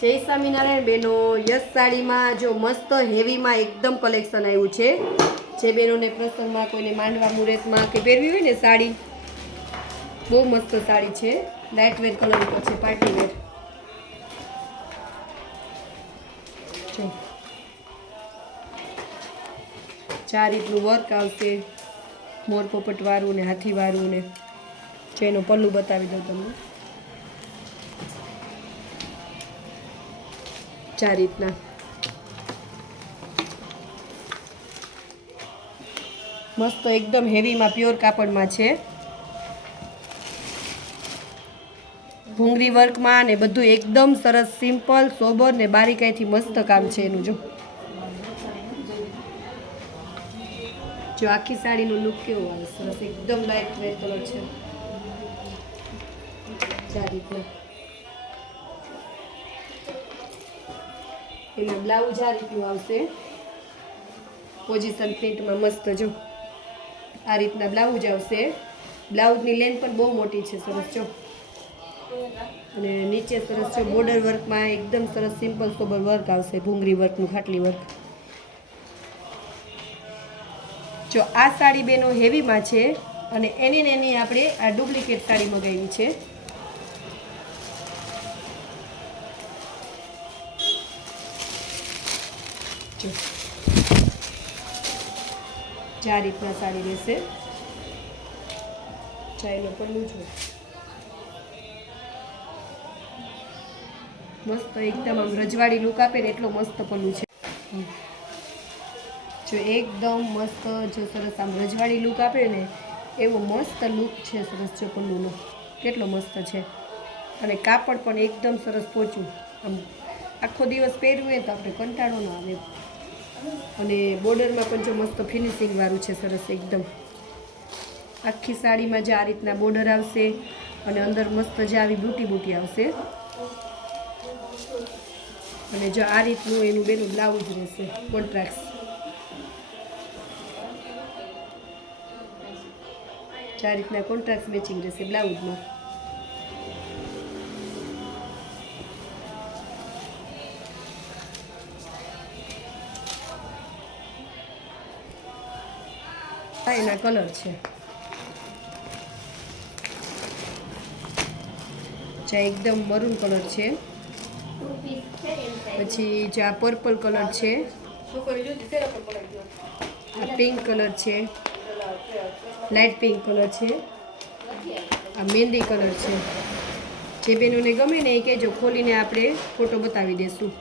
જય સ્વામિનારાયણ બેનો, યસ સાડીમાં જો મસ્ત હેવીમાં એકદમ કલેક્શન આવ્યું છે. જે બેનોને પ્રસંગમાં કોઈને માંડવા મુહૂર્તમાં કે પહેરવી હોય ને સાડી, બહુ મસ્ત સાડી છે. લાઇટ વેર કલર ઉપર છે, પાર્ટી વેર. જો ચાર રીતનું વર્ક આવશે, મોર પોપટ વાળું ને હાથી વાળું ને. જેનો પલ્લું બતાવી દઉં તમને. ચાર રીતના મસ્ત એકદમ હેવીમાં પ્યોર કાપડમાં છે. ભૂંગળી વર્કમાં ને બધું એકદમ સરસ સિમ્પલ સોબર ને બારીકાઈથી મસ્ત કામ છે એનું. જો આખી સાડીનો લુક કેવો આવે, સરસ એકદમ લાઇટ વેર કલર છે. ચાર રીતના એમાં બ્લાઉઝ આ રીતનું આવશે, પોઝિશન પ્રિન્ટમાં મસ્ત. જો આ રીતના બ્લાઉઝ આવશે. બ્લાઉઝની લેન્થ પણ બહુ મોટી છે, સરસ. જો અને નીચે સરસ છે બોર્ડર વર્કમાં એકદમ સરસ સિમ્પલ સોબર વર્ક આવશે, ભૂંગળી વર્કનું ખાટલી વર્ક. જો આ સાડી બેનો હેવીમાં છે અને એની આપણે આ ડુપ્લિકેટ સાડી મંગાવી છે. જો આ રીતના સાડી રહેશે. ચાઈનો પલ્લું જો મસ્ત એકદમ આમ રજવાડી લુક આપે ને એટલો મસ્ત પલ્લું છે. જો એકદમ મસ્ત, જો સરસ આમ રજવાડી લુક આપે ને એવો મસ્ત લુક છે. સરસ જો પલ્લુનો કેટલો મસ્ત છે. અને કાપડ પણ એકદમ સરસ પોચું, આમ આખો દિવસ પહેરવું હોય તો આપણે કંટાળો ન આવે. અને બોર્ડરમાં પણ જો મસ્ત ફિનિશિંગ વાળું છે, સરસ એકદમ. આખી સાડીમાં જે આ રીતના બોર્ડર આવશે અને અંદર મસ્ત જે આવી બુટી આવશે. અને જો આ રીતનું એનું બેનું બ્લાઉઝ રહેશે, કોન્ટ્રાક્ટ. આ રીતના કોન્ટ્રાક્ટ મેચિંગ રહેશે બ્લાઉઝમાં. એના કલર છે, જે એકદમ મરૂન કલર છે. પછી જે આ પર્પલ કલર છે, આ પિંક કલર છે, લાઇટ પિંક કલર છે, આ મહેંદી કલર છે. જે બેનોને ગમે ને એ કહેજો, ખોલીને આપણે ફોટો બતાવી દઈશું.